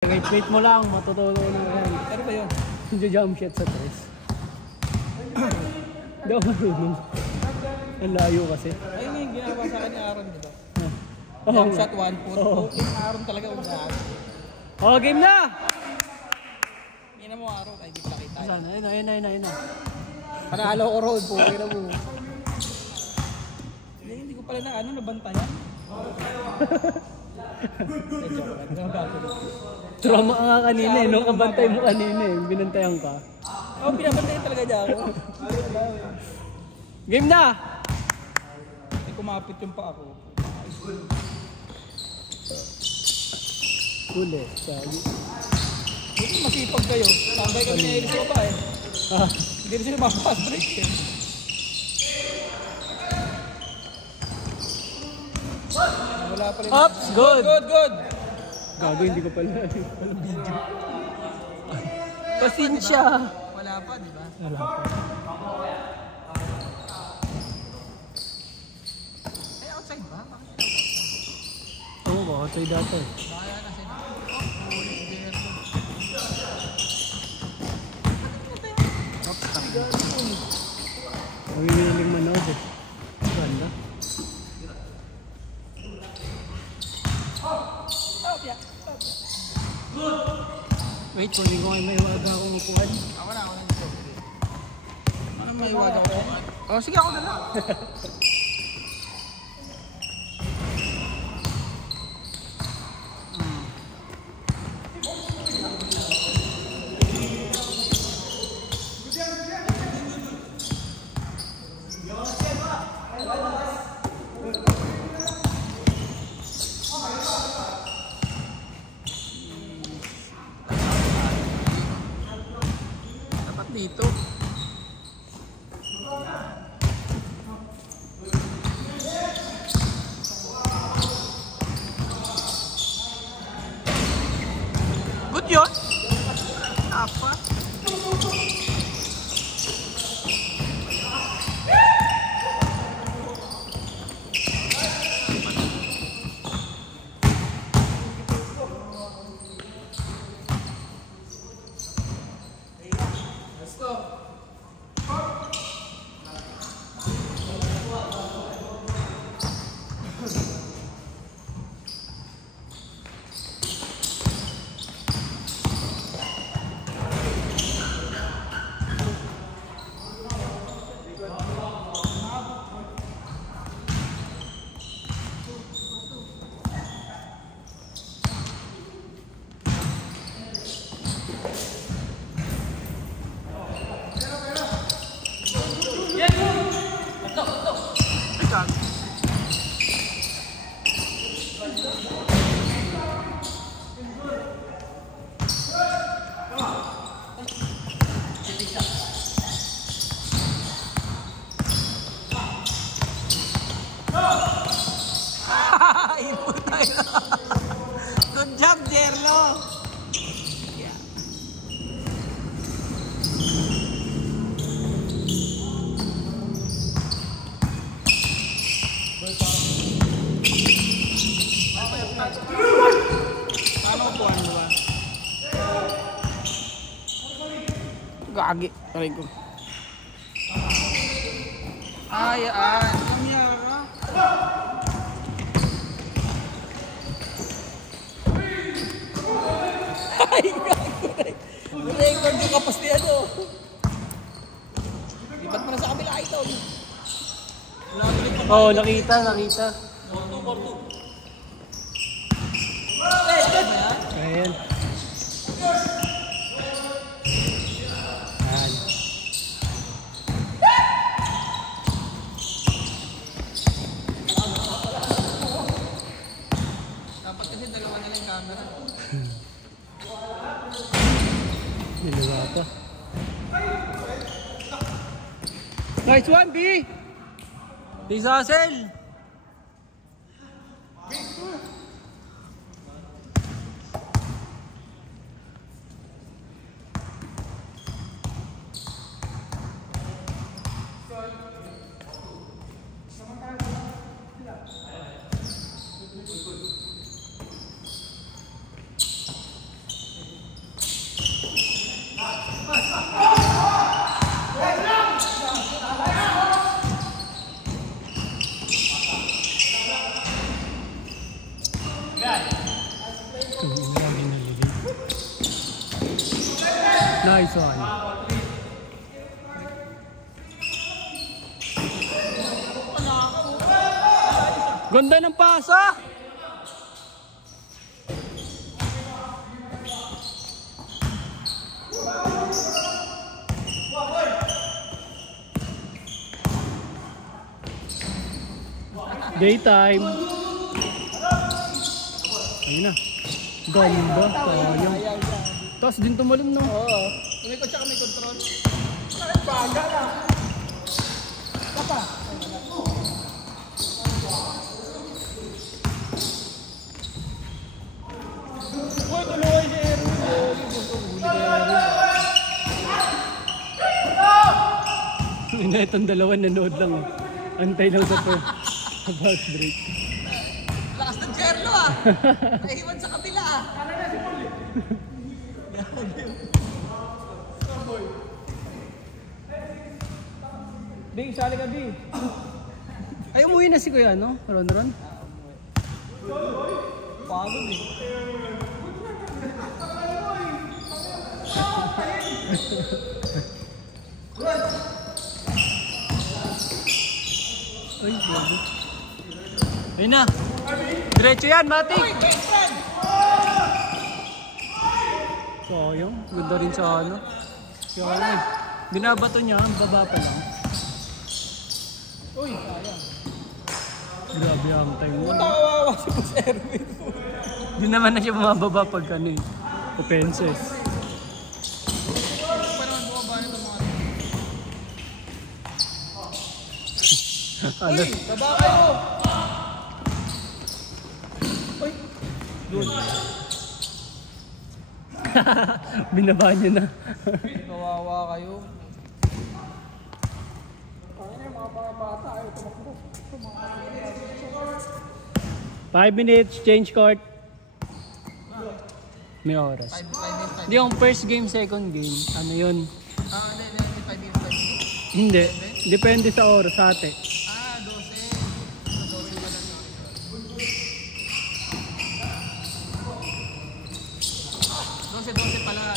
Wait mo lang, matutulong na yan. Ano ba yun? Jump shot sa tres. Hindi ako marunong. Ang layo kasi. Ayun yung ginagawa sa akin ni Aaron, di ba? Oh, Jump shot 1 foot. Okay, Aaron talaga unahan. Oh, game na! Ina mo Aaron, ay di pala kita. Saan? Ayun na. Panalo ko road, puwi na mo. Hindi ko pala na nabantayan. Trauma ka nga kanina eh, no? Kabantay mo kanina eh, binantayan ka. Oo, binabantayan talaga niya ako. Game na! Hindi kumapit yung pa ako. Huli, sabi. Buti masipag kayo. Tambay kami na ilis ko pa eh. Hindi rin sila mapapast break eh. Wala pa rin. Ups! Good! Good! Gago, hindi ko pala video. Pasensya! Wala pa, di ba? Wala pa. Ay, outside ba? Oo ba? Outside data eh. Kaya kasi na. Mawiwiling manood eh. Ganda. Wait, kunin ko ngayon may waga akong upuan. Ako na dito. Ano may iwaga ko? Oh, sige ako na lang. Dito. Good yun. Apa? Good job, Jerlo! Yeah. Paano ko puwan mo ba? Gagi, paray ko. Ayaan, kamiyara. Ay, record yung kapas niya no. Iba't mo na sa kabila ito. Oo, nakita. Ayan. Dapat kasi dalawa nila yung camera. Nilaga pa. Nice one, B! Disassel! Nice one. Ganda ng pasa! Daytime. Ayun na. Ganda. Sayang. Tapos din tumalon, no? Oo. Umikot siya kami control. Paga na. Papa. Uy, tuloy si Erwin. Na itong dalawa nanood lang. Antay lang sa fast break. Lakas ng Cherlo ah. Naiwan sa kabila ah. Bing, sali ka Bing. Ay, umuwi na si Kuya, no? Ron. Pagod eh. Ay, bago. Ayun na. Diretso yan, Matik. Sayang. Ganda rin sa ano. Kaya ano eh. Binabato niya, ang baba pa lang. Uy, sayang. Grabe ang time mo. Kawawa si Boss Erwin. Hindi naman na siya bumababa pag ano eh. Offenses. Pa naman bumaba nito mga Ano? Uy, baba kayo! Uy! Doon. Binaba niya na. Kawawa kayo. Ano yung mga bata ayaw tumakbo. 5 minutes, change court. May oras. 5 minutes. Hindi, yung first game, second game. Ano yun? Hindi, 5 minutes. Hindi. Depende sa oras sa ate. 12 pala.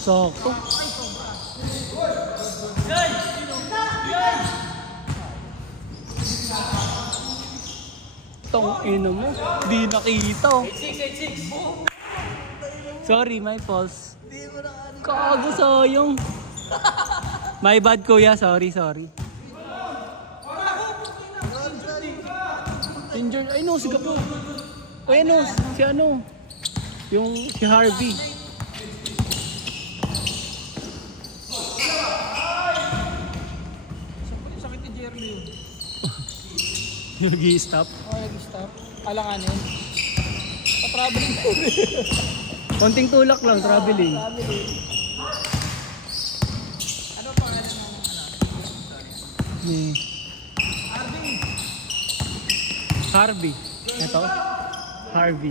Sakto. Tong ino mo. Di nakita. 86. Sorry, my fault. Kago sayang. My bad kuya, sorry. Injured. Ay no, si Gapo. Ay no, si ano? Yung si Harvey. Sakit ni Jeremy yun. Nag-i-stop. Nag-stop. Alanganin. Pa-traveling ko. Konting tulak lang, traveling. Ano pa ganun mo? Harvey. Ito? Harvey.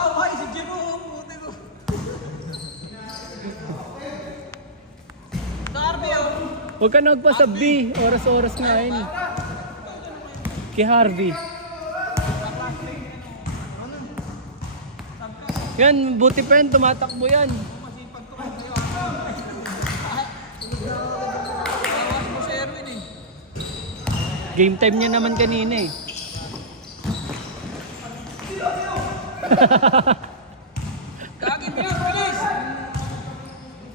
Away si Jerome. Harvey ako. Huwag ka nagpasabi. Oras-oras nga yun. Kay Harvey. Yan, buti pa yan. Tumatakbo yan. Game time niya naman kanina eh. Kagin niya, bilis!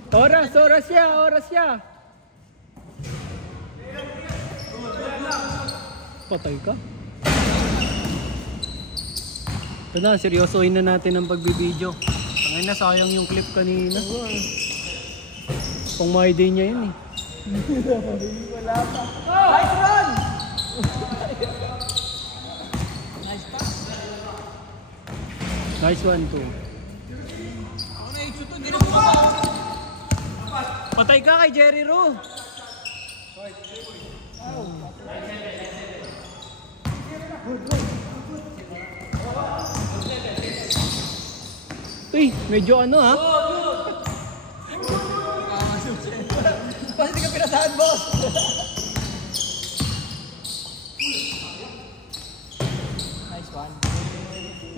Oras siya. Patay ka. Ito na, seryosohin na natin ang pagbibideo. Tangin na, sayang yung clip kanina. Pang my day niya yun eh. Wala pa. Nice run! Nice pass. Nice one too. Ako na i-shoot to, hindi na bumaba. Patay ka kay Jerry Ru. Uy, medyo ano ha? Kasi di ka pinasahan, boss.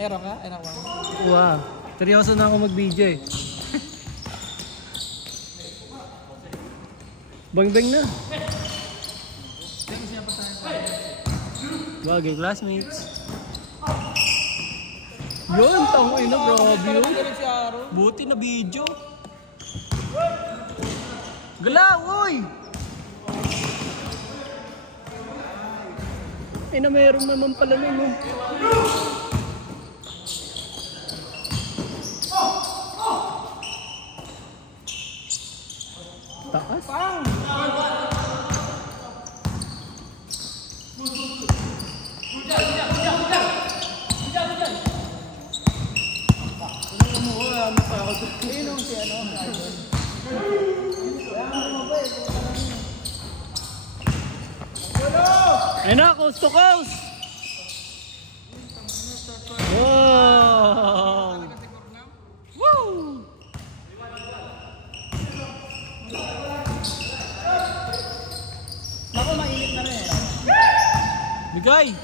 Naglaro ka? Ay, nakuha. Wow. Seryoso na ako mag-DJ. Bang-bang na. Wag, classmates. Yun, tangoy na, grabe yun. Buti na video. Galaw, uy! Ay na meron naman pala nun, oh. Taas? Ayun na, coast to coast! Wow! Woo! Ako, mainit na rin eh. Bigay!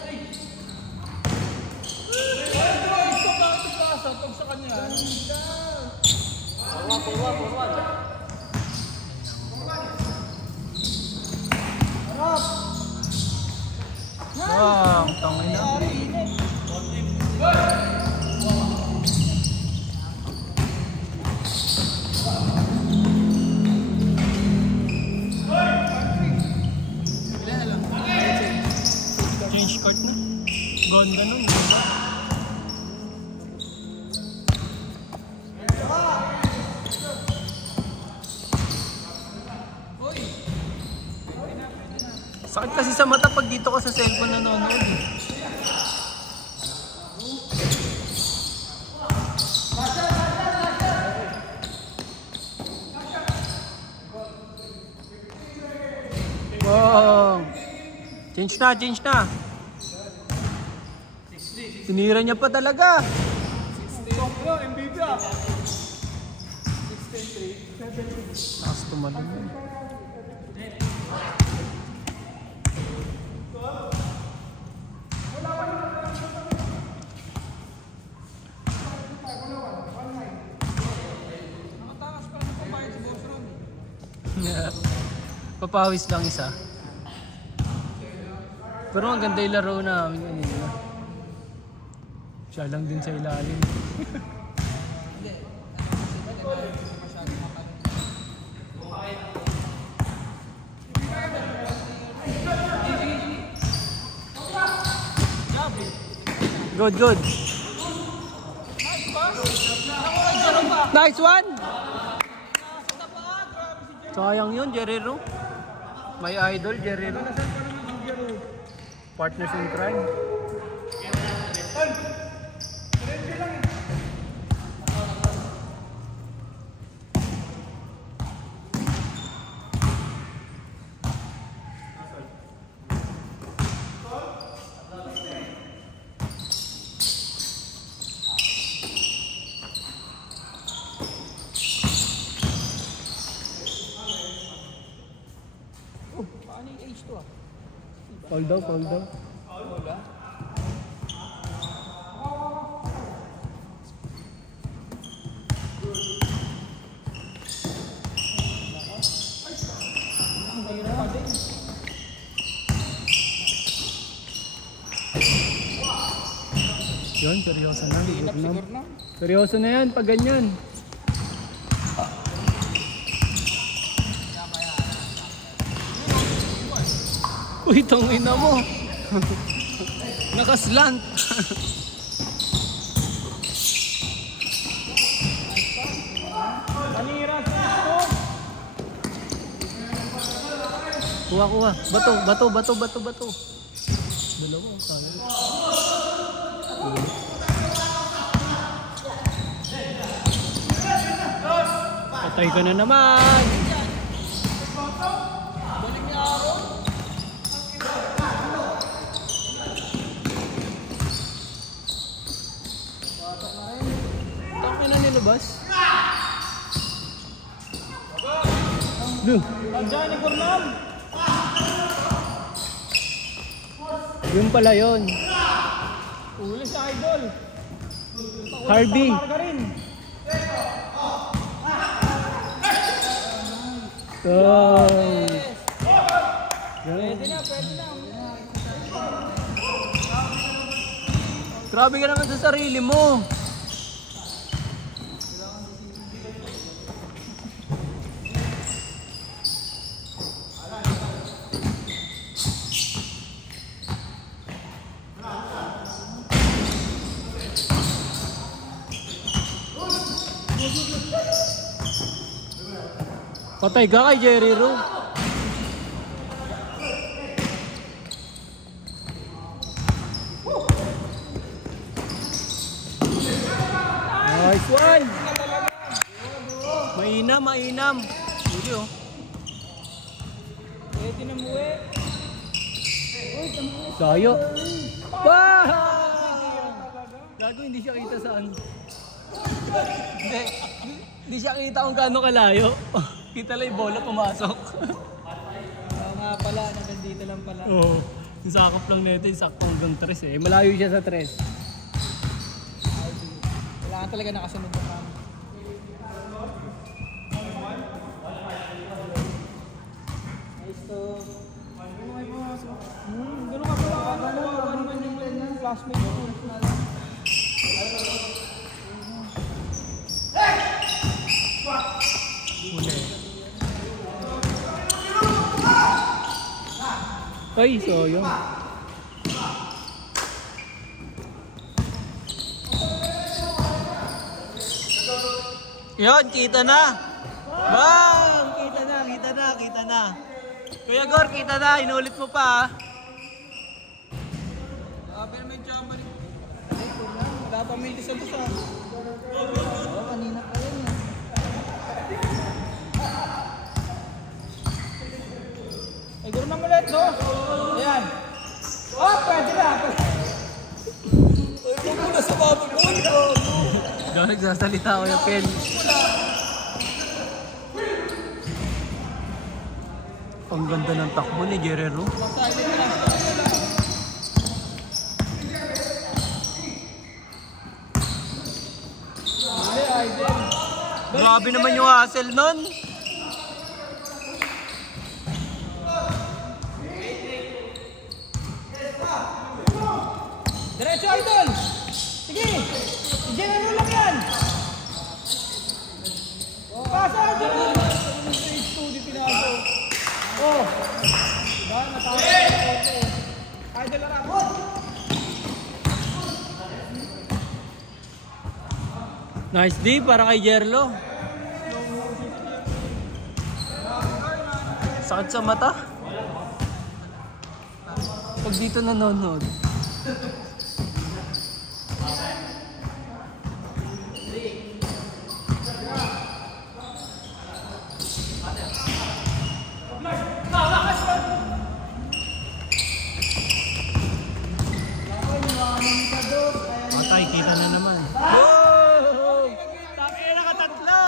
Pag sa kanya, Wow, tangay na. Change card na. Ganda nun. Sakit kasi sa mata pag dito ka sa cellphone nanonood. Wow! Change na, change na. Sinira niya pa talaga. MVP ah. Takas tumalon yun. Papawis lang isa. Pero ang ganda yung laro namin kanina. Siya lang din sa ilalim. Good, good. Nice one! Sayang yun, Jerero. My idol, Jerero. Partners in crime. Paano yung H2 ah? Foul daw, foul daw. Wala. Yun, seryoso na. Siguro na. Seryoso na yan, pag ganyan. Uy, tangina mo. Nakaslant. Manira sa ito. Kuha, kuha. Bato, bato, bato, bato, bato. Dalawa ang kaya. Patay ka na naman. Balik niya ako. Tangin na nilabas. Doon. Andiyan ni Cornal. Yun pala yun. Uli si Idol. Harvey. Margarin. Oh. Pwede na. Grabe ka naman sa sarili mo. Patay ka kay Jerry Ro. Nice one. Mainam. Huli oh. Pwede na muwi. Sayo. Wow! Gago, hindi siya kita saan. Hindi siya kita kung gaano kalayo. Kita lang yung bola pumasok. Oo nga pala, nagandito lang pala. Oo. Yung sakop lang nito, yung sakto hanggang 3 eh. Malayo siya sa 3. Kailangan talaga nakasunod na kami. Nice to. Ganun ka pala. Ano naman yung classmate mo? Huli. Ay, so yun. Yun, kita na. Bang! Kita na. Kuya Gor, kita na. Inulit mo pa. Pero may jamba rin. Wala pa may isa to sa. Kanina pa yun eh. Ay, gano'n naman ulit, no? Ayan. Oh, pwede na. Ay, huwag mo na sa babo mo. Daw nagsasalita ko yung pen. Ang ganda ng takbo ni Guerrero. Grabe naman yung hustle nun. Diretso, idol! Sige! I-general lang yan! Pasa, idol! Stage 2, di pinago. Oh! Diba? Natawag ko. Idol lang ako. Nice D para kay Jerlo. Sakit sa mata. Pag dito nanonood. Patay, kita na naman. Wow! Sabi na nakatatlo.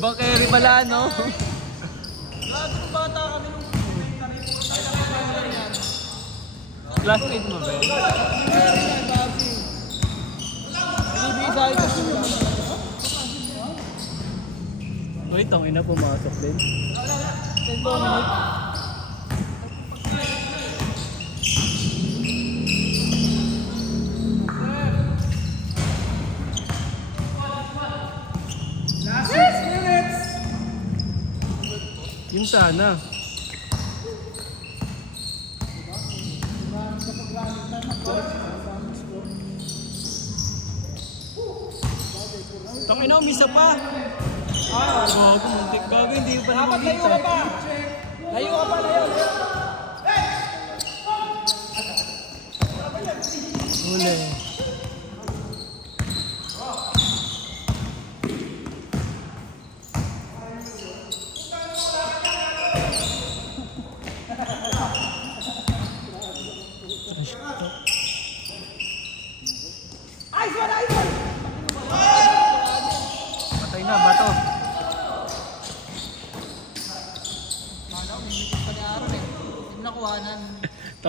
Ibang carry pala, no? Lahat ng bata kami nung Classmate mo ba? Ibigay ko sila. Uy, tangin na pumasok din. 10 minutes. Last 6 minutes. Yun sana. Tangin na, umisa pa. Gago, muntik. Gago, hindi pa naman Dapat layo ka pa. Layo ka pa, layo. Huli. Patay na, bato.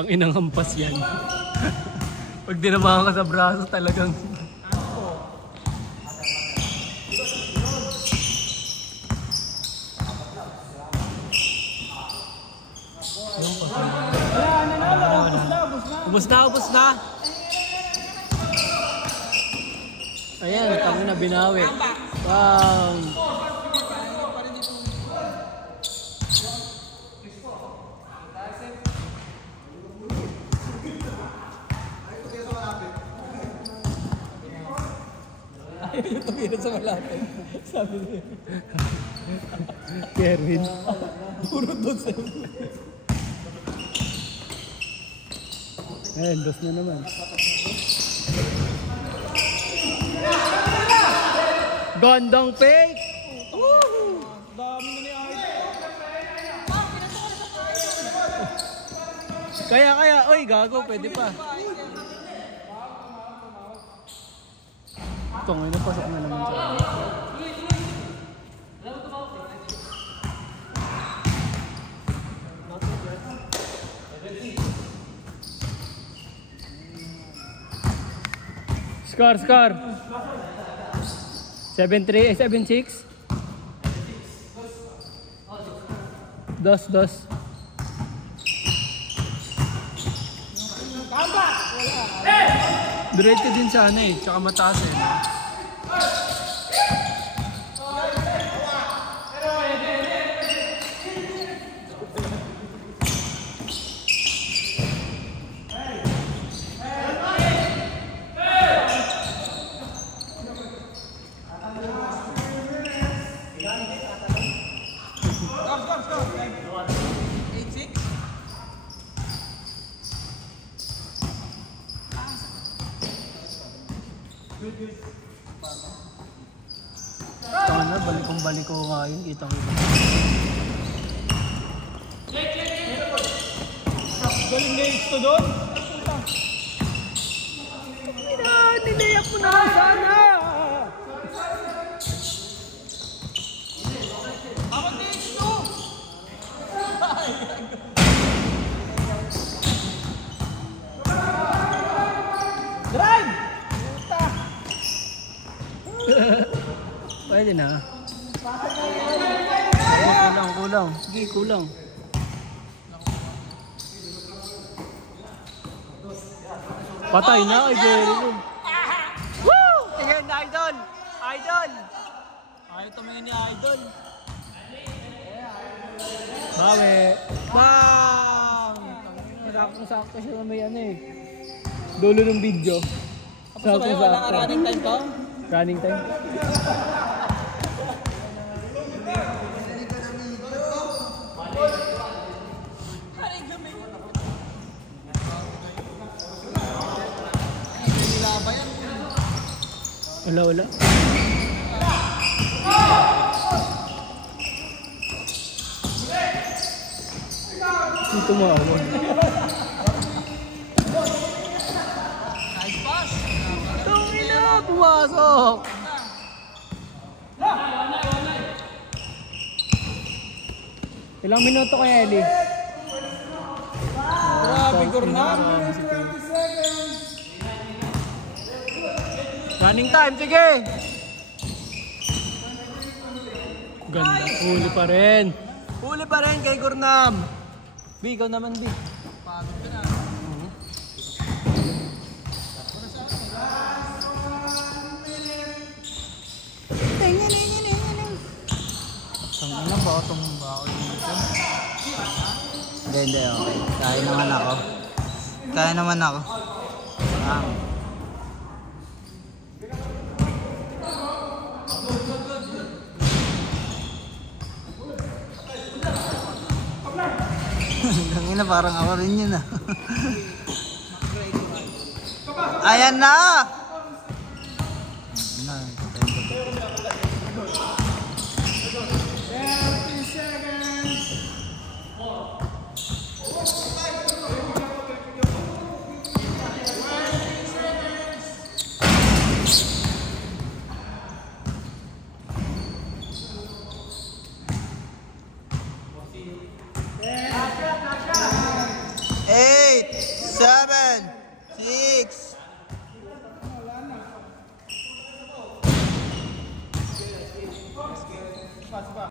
Tanginang hampas yan. Pag dinamahan ka sa braso talagang... Ubus na. Ayan, tangin na binawi. Wow. Ayaw yung tumira sa malapit. Sabi niya. Kerwin. Puro doon sa... Ayan, dos na naman. Gandang fake! Woohoo! Dami na ni Idol. Kaya, oy, gago, pwede pa. Ito ngayon, napasok na naman sa akin. Score. 7-3, 7-6. Dos. Diretso din sana eh, tsaka mataas eh. Tama na, balik ko nga yun, kitang-kita. Galing na yung doon. Niliyak mo na sana! Awag na yung ito! Drive! Pwede na. Kulang. Sige, kulang. Patay na kay Jerry. Woo! Tingin na, Idol! Ayaw tumingin ni Idol. Bawi. Bang! Sakto siya na may ano eh. Dulo ng video. Sakto. Running time to? Running time. Wala. Ito mo ako. Nice pass! Tungin na! Pumasok! Ilang minuto kaya, Eli? Grabe, Gurnam! Running time, sige! Ganda. Huli pa rin kay Gurnam. B, ikaw naman, B. Pagod ka na. Tangina ba itong baon dito? Hindi, okay. Kaya naman ako. Tangina, parang ako rin yun ah. Ayan na! Hey! 8, 7, 6.